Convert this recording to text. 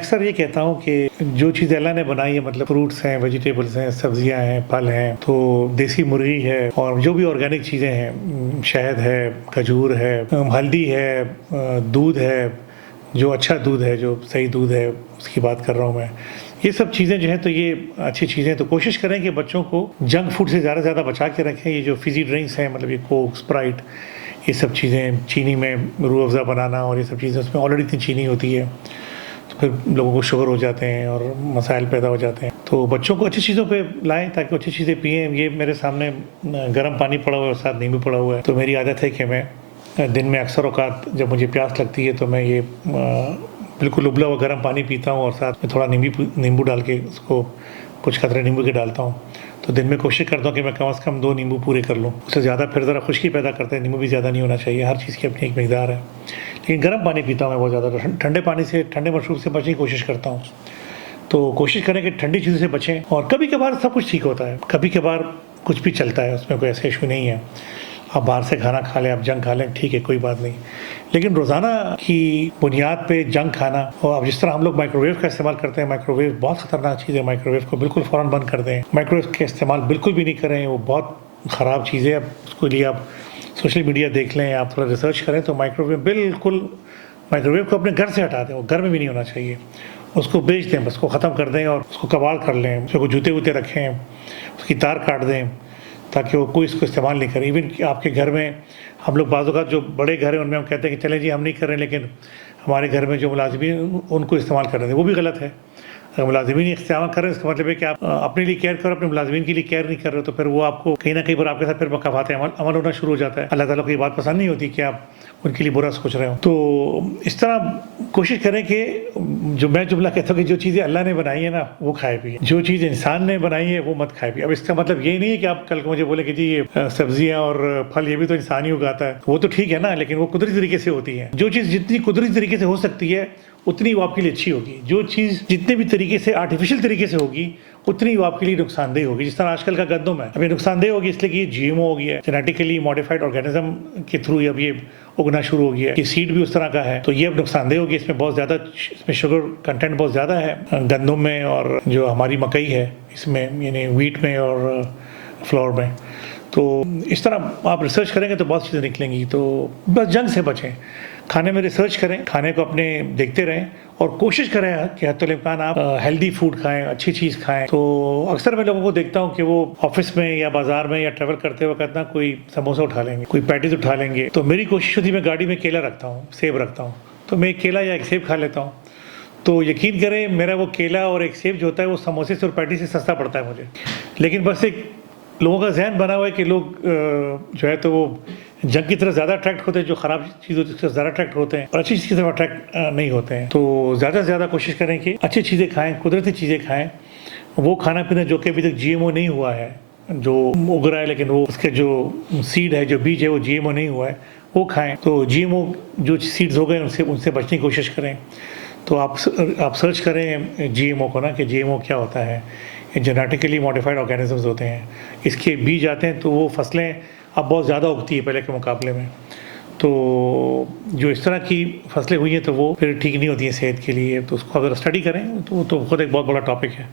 اکثر یہ کہتا ہوں کہ جو چیزیں اللہ نے بنائی ہے، مطلب فروٹس ہیں، ویجیٹیبلس ہیں، سبزیاں ہیں، پھل ہیں، تو دیسی مرغی ہے اور جو بھی آرگینک چیزیں ہیں، شہد ہے، کھجور ہے، ہلدی ہے، دودھ ہے، جو اچھا دودھ ہے، جو صحیح دودھ ہے اس کی بات کر رہا ہوں میں. یہ سب چیزیں جو ہیں تو یہ اچھی چیزیں. تو کوشش کریں کہ بچوں کو جنک فوڈ سے زیادہ بچا کے رکھیں. یہ جو فزی ڈرنکس ہیں، مطلب یہ کوک، اسپرائٹ، یہ سب چیزیں، چینی میں روح افزا بنانا اور یہ سب چیزیں، اس میں آلریڈی اتنی چینی ہوتی ہے تو پھر لوگوں کو شوگر ہو جاتے ہیں اور مسائل پیدا ہو جاتے ہیں. تو بچوں کو اچھی چیزوں پہ لائیں تاکہ اچھی چیزیں پئیں. یہ میرے سامنے گرم پانی پڑا ہوا ہے اور ساتھ نیمبو پڑا ہوا ہے. تو میری عادت ہے کہ میں دن میں اکثر اوقات جب مجھے پیاس لگتی ہے تو میں یہ بالکل ابلا ہوا گرم پانی پیتا ہوں اور ساتھ میں تھوڑا نیمبو ڈال کے اس کو کچھ قطرے نیمبو کے ڈالتا ہوں. تو دن میں کوشش کرتا ہوں کہ میں کم از کم 2 نیمبو پورے کر لوں. اس سے زیادہ پھر ذرا خشکی پیدا کرتے ہیں. نیمبو بھی زیادہ نہیں ہونا چاہیے، ہر چیز کی اپنی ایک مقدار ہے. لیکن گرم پانی پیتا ہوں میں بہت زیادہ. ٹھنڈے پانی سے، ٹھنڈے مشروب سے بچنے کی کوشش کرتا ہوں. تو کوشش کریں کہ ٹھنڈی چیزوں سے بچیں. اور کبھی کبھار سب کچھ ٹھیک ہوتا ہے، کبھی کبھار کچھ بھی چلتا ہے، اس میں کوئی ایسا ایشو نہیں ہے. آپ باہر سے کھانا کھا لیں، آپ جنک کھا لیں، ٹھیک ہے، کوئی بات نہیں. لیکن روزانہ کی بنیاد پہ جنک کھانا، اور اب جس طرح ہم لوگ مائکرو ویو کا استعمال کرتے ہیں، مائکرو ویو بہت خطرناک چیز ہے. مائکرو ویو کو بالکل فوراً بند کر دیں. مائکرو ویو کا استعمال بالکل بھی نہیں کریں، وہ بہت خراب چیز ہے. اس کے لیے آپ سوشل میڈیا دیکھ لیں، آپ تھوڑا ریسرچ کریں تو مائکرو ویو بالکل، مائکرو ویو کو اپنے گھر سے ہٹا دیں. وہ گھر میں بھی نہیں ہونا چاہیے. اس کو بیچ دیں، بس کو ختم کر دیں اور اس کو کباڑ کر لیں. اس کو جوتے ووتے رکھیں، اس کی تار کاٹ دیں تاکہ وہ کوئی اس کو استعمال نہیں کرے. ایون کہ آپ کے گھر میں ہم لوگ بعض اوقات جو بڑے گھر ہیں ان میں ہم کہتے ہیں کہ چلیں جی ہم نہیں کر رہے، لیکن ہمارے گھر میں جو ملازمین ان کو استعمال کر رہے ہیں، وہ بھی غلط ہے. اگر ملازمین استعمال کر رہے ہیں اس کا مطلب ہے کہ آپ اپنے لیے کیئر کرو، اپنے ملازمین کے لیے کیئر نہیں کر رہے. تو پھر وہ آپ کو کہیں نہ کہیں پر آپ کے ساتھ پھر مقافات عمل ہونا شروع ہو جاتا ہے. اللہ تعالیٰ کو یہ بات پسند نہیں ہوتی کہ آپ ان کے لیے برا سوچ رہے ہو. تو اس طرح کوشش کریں کہ جو میں جملہ کہتا ہوں کہ جو چیزیں اللہ نے بنائی ہیں نا وہ کھائے پیے، جو چیز انسان نے بنائی ہے وہ مت کھائے پیے. اب اس کا مطلب یہ نہیں ہے کہ آپ کل کو مجھے بولے کہ جی یہ سبزیاں اور پھل یہ بھی تو انسان ہی اگاتا ہے. وہ تو ٹھیک ہے نا، لیکن وہ قدرتی طریقے سے ہوتی ہے. جو چیز جتنی قدرتی طریقے سے ہو سکتی ہے اتنی وہ آپ کے لیے اچھی ہوگی. جو چیز جتنے بھی طریقے سے آرٹیفیشل طریقے سے ہوگی اتنی وہ آپ کے لیے نقصان دہ ہوگی. جس طرح آج کل کا گندم ہے، اب یہ نقصان دہ ہوگی اس لیے کہ یہ GMO ہو گیا ہے، جینیٹیکلی ماڈیفائڈ آرگینزم کے تھرو اب یہ اگنا شروع ہو گیا ہے. یہ سیڈ بھی اس طرح کا ہے، تو یہ اب نقصان دہ ہوگی. اس میں بہت زیادہ، اس میں شوگر کنٹینٹ بہت زیادہ ہے گندم میں، اور جو ہماری مکئی ہے اس میں، یعنی ویٹ میں اور فلور میں. تو اس طرح آپ ریسرچ کریں گے تو بہت چیزیں نکلیں گی. تو بس جنک سے بچیں، کھانے میں ریسرچ کریں، کھانے کو اپنے دیکھتے رہیں اور کوشش کریں کہ حتی الامکان آپ ہیلدی فوڈ کھائیں، اچھی چیز کھائیں. تو اکثر میں لوگوں کو دیکھتا ہوں کہ وہ آفس میں یا بازار میں یا ٹریول کرتے وقت نا کوئی سموسہ اٹھا لیں گے، کوئی پیٹیز اٹھا لیں گے. تو میری کوشش ہوتی ہے میں گاڑی میں کیلا رکھتا ہوں، سیب رکھتا ہوں، تو میں ایک کیلا یا ایک سیب کھا لیتا ہوں. تو یقین کریں میرا وہ کیلا اور ایک سیب جو ہوتا ہے وہ سموسے سے اور پیٹی سے سستا پڑتا ہے مجھے. لیکن بس ایک لوگوں کا ذہن بنا ہوا ہے کہ لوگ جو ہے تو وہ جنک کی طرف زیادہ اٹریکٹ ہوتے ہیں، جو خراب چیز ہوتی ہے اس سے زیادہ اٹریکٹ ہوتے ہیں، اور اچھی چیز کی طرف اٹریکٹ نہیں ہوتے ہیں. تو زیادہ سے زیادہ کوشش کریں کہ اچھی چیزیں کھائیں، قدرتی چیزیں کھائیں. وہ کھانا پینا جو کہ ابھی تک GMO نہیں ہوا ہے، جو اگ رہا ہے لیکن وہ اس کے جو سیڈ ہے، جو بیج ہے وہ GMO نہیں ہوا ہے، وہ کھائیں. تو GMO جو سیڈز ہو گئے ان سے بچنے کی کوشش کریں. تو آپ سرچ کریں GMO کو نا، کہ GMO کیا ہوتا ہے. جینیٹیکلی ماڈیفائڈ آرگینزمز ہوتے ہیں، اس کے بیج آتے ہیں تو وہ فصلیں اب بہت زیادہ اگتی ہے پہلے کے مقابلے میں. تو جو اس طرح کی فصلیں ہوئی ہیں تو وہ پھر ٹھیک نہیں ہوتی ہیں صحت کے لیے. تو اس کو اگر اسٹڈی کریں تو خود ایک بہت بڑا ٹاپک ہے.